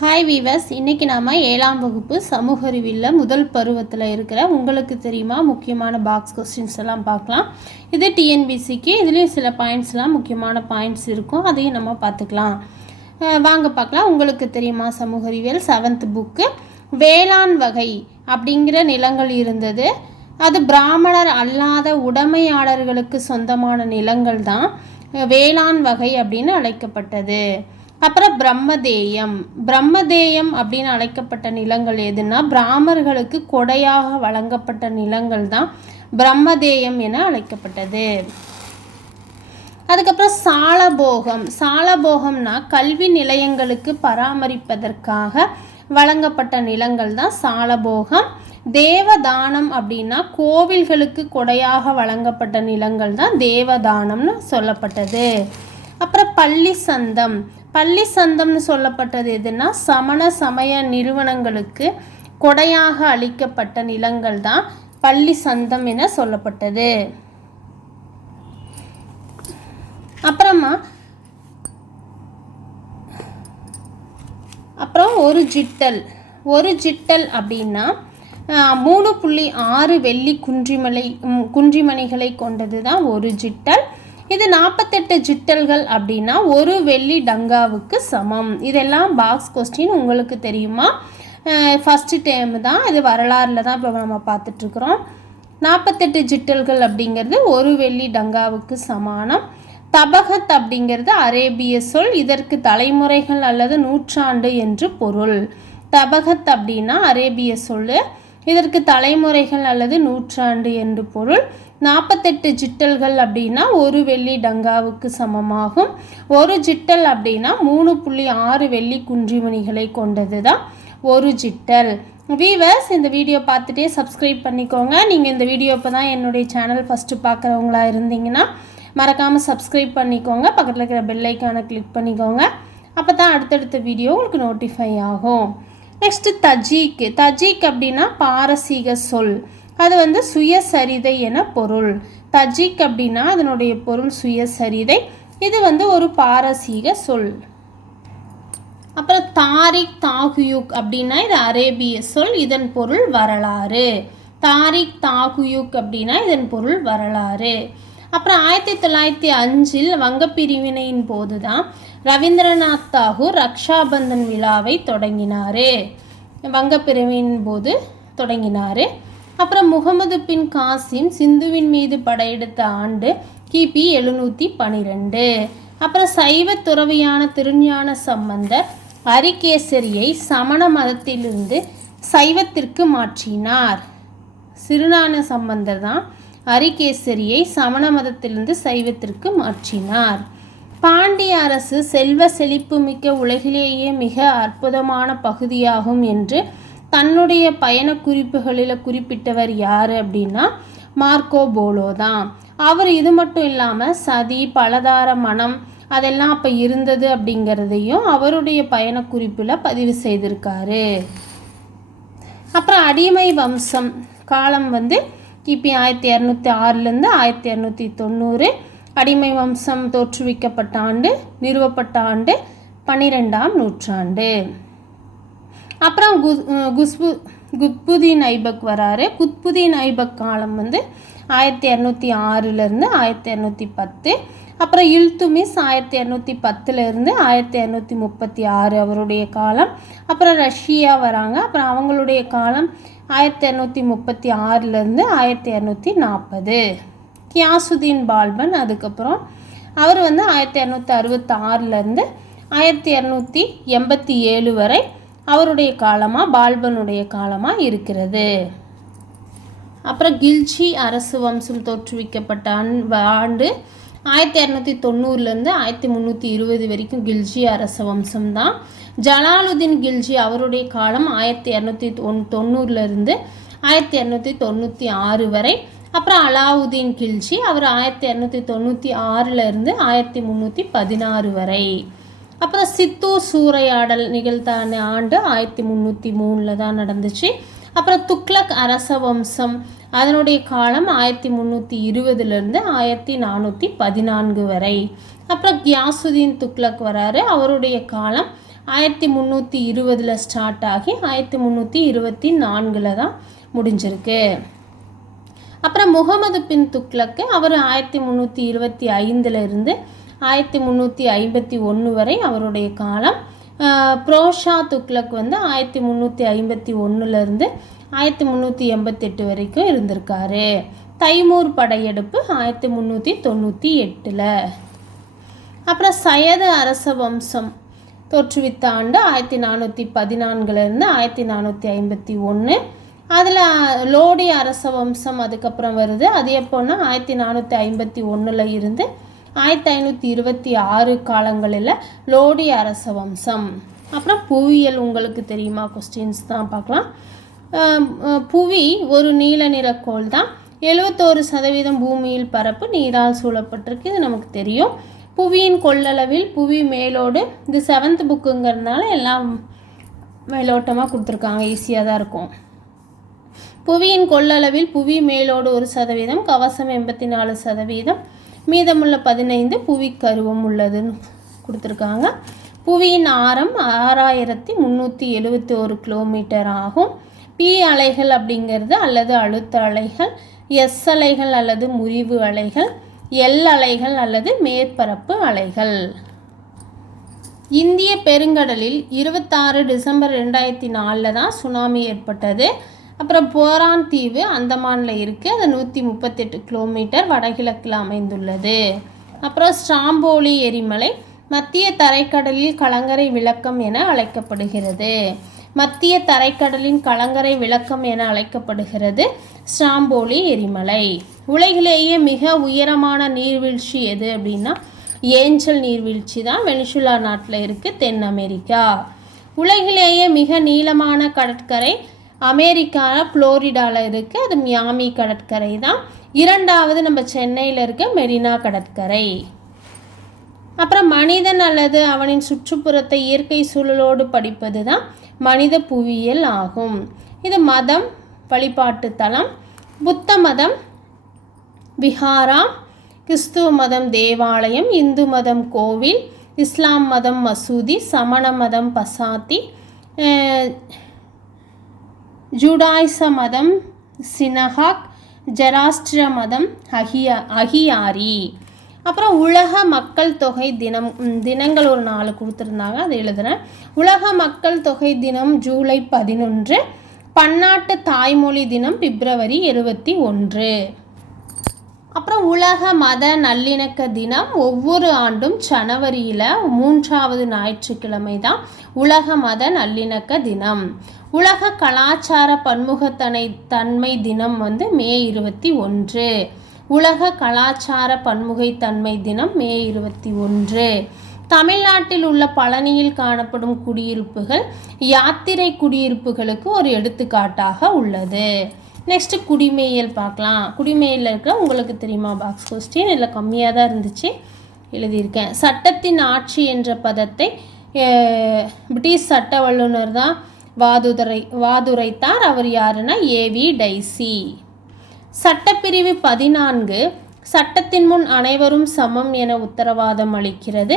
Hi viewers, இன்றைக்கி நாம் 7ஆம் வகுப்பு சமூக அறிவியலில் முதல் பருவத்தில் இருக்கிற உங்களுக்கு தெரியுமா முக்கியமான பாக்ஸ் கொஸ்டின்ஸ் எல்லாம் பார்க்கலாம். இது டிஎன்பிசிக்கு. இதுலேயும் சில பாயிண்ட்ஸ்லாம் முக்கியமான பாயிண்ட்ஸ் இருக்கும், அதையும் நம்ம பார்த்துக்கலாம். வாங்க பார்க்கலாம். உங்களுக்கு தெரியுமா சமூக அறிவியல் 7th புக்கு. வேளாண் வகை அப்படிங்கிற நிலங்கள் இருந்தது. அது பிராமணர் அல்லாத உடைமையாளர்களுக்கு சொந்தமான நிலங்கள் தான் வேளாண் வகை அப்படின்னு அழைக்கப்பட்டது. அப்புறம் பிரம்மதேயம் அப்படின்னு அழைக்கப்பட்ட நிலங்கள் எதுனா பிராமணர்களுக்கு கொடையாக வழங்கப்பட்ட நிலங்கள் தான் பிரம்மதேயம் என அழைக்கப்பட்டது. அதுக்கப்புறம் சாலபோகம்னா கல்வி நிலையங்களுக்கு பராமரிப்பதற்காக வழங்கப்பட்ட நிலங்கள் தான் சாலபோகம். தேவதானம் அப்படின்னா கோவில்களுக்கு கொடையாக வழங்கப்பட்ட நிலங்கள் தான் தேவதானம்னு சொல்லப்பட்டது. அப்புறம் பள்ளி சந்தம்னு சொல்லப்பட்டது எதுனா சமண சமய நிறுவனங்களுக்கு கொடையாக அளிக்கப்பட்ட நிலங்கள் தான் பள்ளி சந்தம் என சொல்லப்பட்டது. அப்புறம் ஒரு ஜிட்டல் அப்படின்னா 3.6 வெள்ளி குன்றிமணிகளை கொண்டது தான் ஒரு ஜிட்டல். இது 48 ஜிட்டல்கள் அப்படின்னா ஒரு வெள்ளி டங்காவுக்கு சமம். இதெல்லாம் பாக்ஸ் கொஸ்டின். உங்களுக்கு தெரியுமா? ஃபஸ்ட்டு டேர்ம் தான் இது, வரலாறில் தான் இப்போ நம்ம பார்த்துட்ருக்குறோம். 48 ஜிட்டல்கள் அப்படிங்கிறது ஒரு வெள்ளி டங்காவுக்கு சமானம். தபகத் அப்படிங்கிறது அரேபிய சொல். இதற்கு தலைமுறைகள் அல்லது நூற்றாண்டு என்று பொருள். தபகத் அப்படின்னா அரேபிய சொல், இதற்கு தலைமுறைகள் அல்லது நூற்றாண்டு என்று பொருள். 48 ஜிட்டல்கள் அப்படின்னா ஒரு வெள்ளி டங்காவுக்கு சமமாகும். ஒரு ஜிட்டல் அப்படின்னா 3.6 வெள்ளி குன்றிமணிகளை கொண்டது தான் ஒரு ஜிட்டல். வீவர்ஸ், இந்த வீடியோ பார்த்துட்டே சப்ஸ்கிரைப் பண்ணிக்கோங்க. நீங்கள் இந்த வீடியோ இப்போ தான் என்னுடைய சேனல் ஃபஸ்ட்டு பார்க்குறவங்களா இருந்தீங்கன்னா மறக்காமல் சப்ஸ்கிரைப் பண்ணிக்கோங்க. பக்கத்தில் இருக்கிற பெல் ஐக்கானை கிளிக் பண்ணிக்கோங்க. அப்போ தான் அடுத்தடுத்த வீடியோ உங்களுக்கு நோட்டிஃபை ஆகும். நெக்ஸ்ட்டு தஜீக் அப்படின்னா பாரசீக சொல். அது சுயசரிதை என பொருள். தஜீக் அப்படின்னா அதனுடைய பொருள் சுயசரிதை. இது ஒரு பாரசீக சொல். அப்புறம் தாகுயுக் அப்படின்னா இது அரேபிய சொல். இதன் பொருள் வரலாறு. தாகுயுக் அப்படின்னா இதன் பொருள் வரலாறு. அப்புறம் 1905 வங்கப்பிரிவினையின் போது தான் ரவீந்திரநாத் தாகூர் ரக்ஷாபந்தன் விழாவை தொடங்கினார். வங்கப்பிரிவினையின் போது தொடங்கினார். அப்புறம் முகமது பின் காசிம் சிந்துவின் மீது படையெடுத்த ஆண்டு கிபி 712. அப்புறம் சைவ துறவியான திருஞான சம்பந்தர் அரிகேசரியை சமண மதத்திலிருந்து சைவத்திற்கு மாற்றினார். திருஞான சம்பந்தர் தான் அரிகேசரியை சமண மதத்திலிருந்து சைவத்திற்கு மாற்றினார். பாண்டிய அரசு செல்வ செழிப்பு மிக்க உலகிலேயே மிக அற்புதமான பகுதியாகும் என்று தன்னுடைய பயண குறிப்புகளில் குறிப்பிட்டவர் யார் அப்படின்னா மார்க்கோ போலோ தான். அவர் இது மட்டும் இல்லாமல் சதி, பலதார மனம் அதெல்லாம் அப்போ இருந்தது அப்படிங்கிறதையும் அவருடைய பயண குறிப்பில் பதிவு செய்திருக்காரு. அப்புறம் அடிமை வம்சம் காலம் கிபி 1206 1290. அடிமை வம்சம் தோற்றுவிக்கப்பட்ட ஆண்டு, நிறுவப்பட்ட ஆண்டு 12ஆம் நூற்றாண்டு. அப்புறம் குத்புதீன் ஐபக் வராரு. குத்புதீன் ஐபக் காலம் 1206 1210. அப்புறம் இல்துமிஸ் 1210 1236 அவருடைய காலம். அப்புறம் ரஷ்யா வராங்க. அப்புறம் அவங்களுடைய காலம் 1236 1240. கியாசுதீன் பால்பன் அதுக்கப்புறம் அவர் 1266 1287 வரை அவருடைய காலமாக பால்பனுடைய காலமாக இருக்கிறது. அப்புறம் கில்ஜி அரசு வம்சம் தோற்றுவிக்கப்பட்ட ஆண்டு 1290 1320 வரைக்கும் கில்ஜி அரச வம்சம் தான். ஜலாலுதீன் கில்ஜி அவருடைய காலம் 1290 1296 வரை. அப்புறம் அலாவுதீன் கில்ஜி அவர் 1296 1316 வரை. அப்புறம் சித்து சூறையாடல் நிகழ்த்தான ஆண்டு 1303 தான் நடந்துச்சு. அப்புறம் துக்ளக் அரச வம்சம் அதனுடைய காலம் 1320 1414 வரை. அப்புறம் கியாசுதீன் துக்ளக் வராரு. அவருடைய காலம் 1320 ஸ்டார்ட் ஆகி 1324 தான் முடிஞ்சிருக்கு. அப்புறம் முகமது பின் துக்ளக்கு அவர் 1325 இருந்து 1351 வரை அவருடைய காலம். ப்ரோஷா துக்ளக் வந்து 1351 இருந்து 1388 வரைக்கும் இருந்திருக்காரு. தைமூர் படையெடுப்பு 1398. அப்புறம் சயது அரச வம்சம் தோற்றுவித்த ஆண்டு 1414 இருந்து 1451. அதில் லோடி அரச வம்சம் அதுக்கப்புறம் வருது. அது எப்போன்னா 1451 இருந்து 1526 காலங்களில் லோடி அரச வம்சம். அப்புறம் புவியியல் உங்களுக்கு தெரியுமா, கொஸ்டின்ஸ் தான் பார்க்கலாம். புவி ஒரு நீல நிறக்கோள் தான். 71% பூமியில் பரப்பு நீரால் சூழப்பட்டிருக்கு, இது நமக்கு தெரியும். புவியின் கொள்ளளவில் புவி மேலோடு, இது 7th புக்குங்கிறதுனால எல்லாம் மேலோட்டமாக கொடுத்துருக்காங்க, ஈஸியாக தான் இருக்கும். புவியின் கொள்ளளவில் புவி மேலோடு 1%, கவசம் 84%, மீதமுள்ள 15 புவி கருவம் உள்ளதுன்னு கொடுத்துருக்காங்க. புவியின் ஆரம் 6371 கிலோமீட்டர் ஆகும். பி அலைகள் அப்படிங்கிறது அல்லது அழுத்த அலைகள், எஸ் அலைகள் அல்லது முறிவு அலைகள், எல் அலைகள் அல்லது மேற்பரப்பு அலைகள். இந்திய பெருங்கடலில் 26 டிசம்பர் 2004 தான் சுனாமி ஏற்பட்டது. அப்புறம் போரான் தீவு அந்தமானில் இருக்குது, அது 138 கிலோமீட்டர் வடகிழக்கில் அமைந்துள்ளது. அப்புறம் ஸ்ட்ராம்போலி எரிமலை மத்திய தரைக்கடலில் கலங்கரை விளக்கம் என அழைக்கப்படுகிறது. மத்திய தரைக்கடலின் கலங்கரை விளக்கம் என அழைக்கப்படுகிறது ஸ்ட்ராம்போலி எரிமலை. உலகிலேயே மிக உயரமான நீர்வீழ்ச்சி எது அப்படின்னா ஏஞ்சல் நீர்வீழ்ச்சி தான், வெனிசுலா நாட்டில் இருக்குது, தென் அமெரிக்கா. உலகிலேயே மிக நீளமான கடற்கரை அமெரிக்காவில் புளோரிடாவில் இருக்குது, அது மியாமி கடற்கரை தான். 2வது நம்ம சென்னையில் இருக்க மெரினா கடற்கரை. அப்புறம் மனிதன் அல்லது அவனின் சுற்றுப்புறத்தை இயற்கை சூழலோடு படிப்பது தான் மனித புவியியல் ஆகும். இது மதம் வழிபாட்டு தலம், புத்த மதம் விஹாரா, கிறிஸ்துவ மதம் தேவாலயம், இந்து மதம் கோவில், இஸ்லாம் மதம் மசூதி, சமண மதம் பசாத்தி, ஜூடாயிச மதம் சினஹாக், ஜெராஸ்ட்ரிய மதம் அகியாரி. அப்புறம் உலக மக்கள் தொகை தினங்கள் ஒரு 4 கொடுத்துருந்தாங்க, அதை எழுதுகிறேன். உலக மக்கள் தொகை தினம் ஜூலை 11, பன்னாட்டு தாய்மொழி தினம் பிப்ரவரி 21. அப்புறம் உலக மத நல்லிணக்க தினம் ஒவ்வொரு ஆண்டும் ஜனவரியில் 3வது ஞாயிற்றுக்கிழமை தான் உலக மத நல்லிணக்க தினம். உலக கலாச்சார பன்முகத்தன்மை தினம் வந்து மே 21. உலக கலாச்சார பன்முகத்தன்மை தினம் மே 21. தமிழ்நாட்டில் உள்ள பழனியில் காணப்படும் குடியிருப்புகள் யாத்திரை குடியிருப்புகளுக்கு ஒரு எடுத்துக்காட்டாக உள்ளது. நெக்ஸ்ட்டு குடிமையியல் பார்க்கலாம். குடிமையியல் இருக்கிற உங்களுக்கு தெரியுமா பாக்ஸ் கொஸ்டின், இதில் கம்மியாக தான் இருந்துச்சு, எழுதியிருக்கேன். சட்டத்தின் ஆட்சி என்ற பதத்தை பிரிட்டிஷ் சட்ட வல்லுநர் தான் வாதுரைத்தார். அவர் யாருன்னா ஏவி டைசி. சட்டப்பிரிவு 14 சட்டத்தின் முன் அனைவரும் சமம் என உத்தரவாதம் அளிக்கிறது.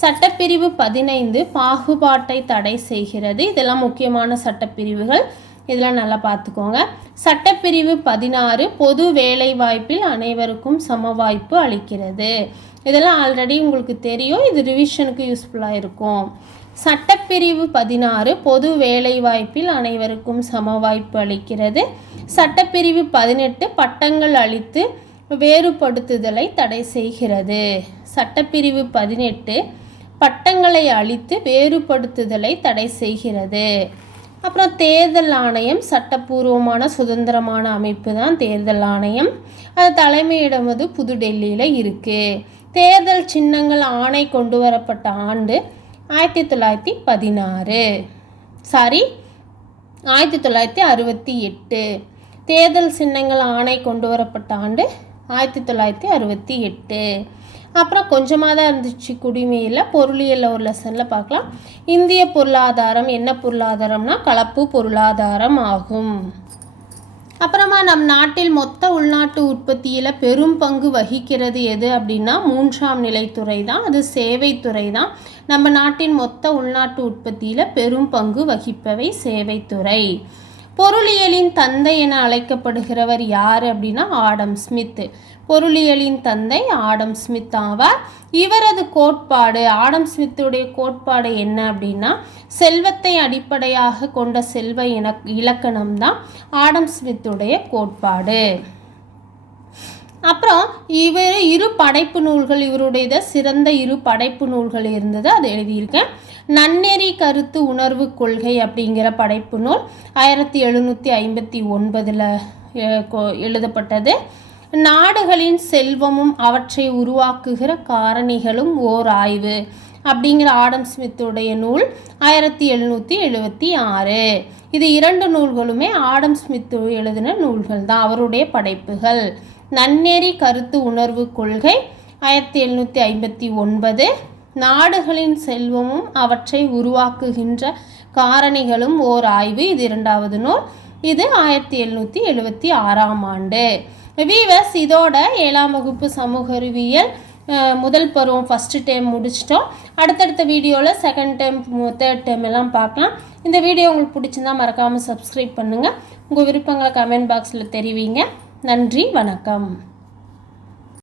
சட்டப்பிரிவு 15 பாகுபாட்டை தடை செய்கிறது. இதெல்லாம் முக்கியமான சட்டப்பிரிவுகள், இதெல்லாம் நல்லா பார்த்துக்கோங்க. சட்டப்பிரிவு 16 பொது வேலை வாய்ப்பில் அனைவருக்கும் சம வாய்ப்பு அளிக்கிறது. இதெல்லாம் ஆல்ரெடி உங்களுக்கு தெரியும், இது ரிவிஷனுக்கு யூஸ்ஃபுல்லாக இருக்கும். சட்டப்பிரிவு 16 பொது வேலை வாய்ப்பில் அனைவருக்கும் சம வாய்ப்பு அளிக்கிறது. சட்டப்பிரிவு 18 பட்டங்கள் அளித்து வேறுபடுத்துதலை தடை செய்கிறது. சட்டப்பிரிவு 18 பட்டங்களை அளித்து வேறுபடுத்துதலை தடை செய்கிறது. அப்புறம் தேர்தல் ஆணையம் சட்டப்பூர்வமான சுதந்திரமான அமைப்பு தான் தேர்தல் ஆணையம். அது தலைமையிடம் வந்து புதுடெல்லியில் இருக்குது. தேர்தல் சின்னங்கள் ஆணை கொண்டு வரப்பட்ட ஆண்டு 1968. தேர்தல் சின்னங்கள் ஆணை கொண்டு வரப்பட்ட ஆண்டு 1968. அப்புறம் கொஞ்சமாக தான் இருந்துச்சு குடிமையில். பொருளியல் ஒரு லெசனில் பார்க்கலாம். இந்திய பொருளாதாரம் என்ன பொருளாதாரம்னா கலப்பு பொருளாதாரம் ஆகும். அப்புறமா நம் நாட்டில் மொத்த உள்நாட்டு உற்பத்தியில் பெரும் பங்கு வகிக்கிறது எது அப்படின்னா 3ஆம் நிலைத்துறை தான், அது சேவைத்துறை தான். நம்ம நாட்டின் மொத்த உள்நாட்டு உற்பத்தியில் பெரும் பங்கு வகிப்பவை சேவைத்துறை. பொருளியலின் தந்தை என அழைக்கப்படுகிறவர் யார் அப்படின்னா ஆடம் ஸ்மித். பொருளியலின் தந்தை ஆடம் ஸ்மித் ஆவார். இவரது கோட்பாடு, ஆடம் ஸ்மித்துடைய கோட்பாடு என்ன அப்படின்னா செல்வத்தை அடிப்படையாக கொண்ட செல்வ இலக்கணம் தான் ஆடம் ஸ்மித்துடைய கோட்பாடு. அப்புறம் இவர் இரு படைப்பு நூல்கள், இவருடைய சிறந்த இரு படைப்பு நூல்கள் இருந்தது, அது எழுதியிருக்கேன். நன்னெறி கருத்து உணர்வு கொள்கை அப்படிங்கிற படைப்பு நூல் 1759 எழுதப்பட்டது. நாடுகளின் செல்வமும் அவற்றை உருவாக்குகிற காரணிகளும் ஓர் ஆய்வு அப்படிங்கிற ஆடம் ஸ்மித்துடைய நூல் 1776. இது 2 நூல்களுமே ஆடம் ஸ்மித் எழுதின நூல்கள் தான், அவருடைய படைப்புகள். நன்னெறி கருத்து உணர்வு கொள்கை 1759, நாடுகளின் செல்வமும் அவற்றை உருவாக்குகின்ற காரணிகளும் ஓர் ஆய்வு, இது 2வது நூல், இது 1776ஆம் ஆண்டு. வீவர்ஸ், இதோட 7ஆம் வகுப்பு சமூக அறிவியல் முதல் பருவம் ஃபஸ்ட்டு டைம் முடிச்சிட்டோம். அடுத்தடுத்த வீடியோவில் செகண்ட் டைம் தேர்ட் டைம் எல்லாம் பார்க்கலாம். இந்த வீடியோ உங்களுக்கு பிடிச்சிருந்தால் மறக்காமல் சப்ஸ்கிரைப் பண்ணுங்கள். உங்கள் விருப்பங்களை கமெண்ட் பாக்ஸில் தெரிவிங்க. நன்றி, வணக்கம்.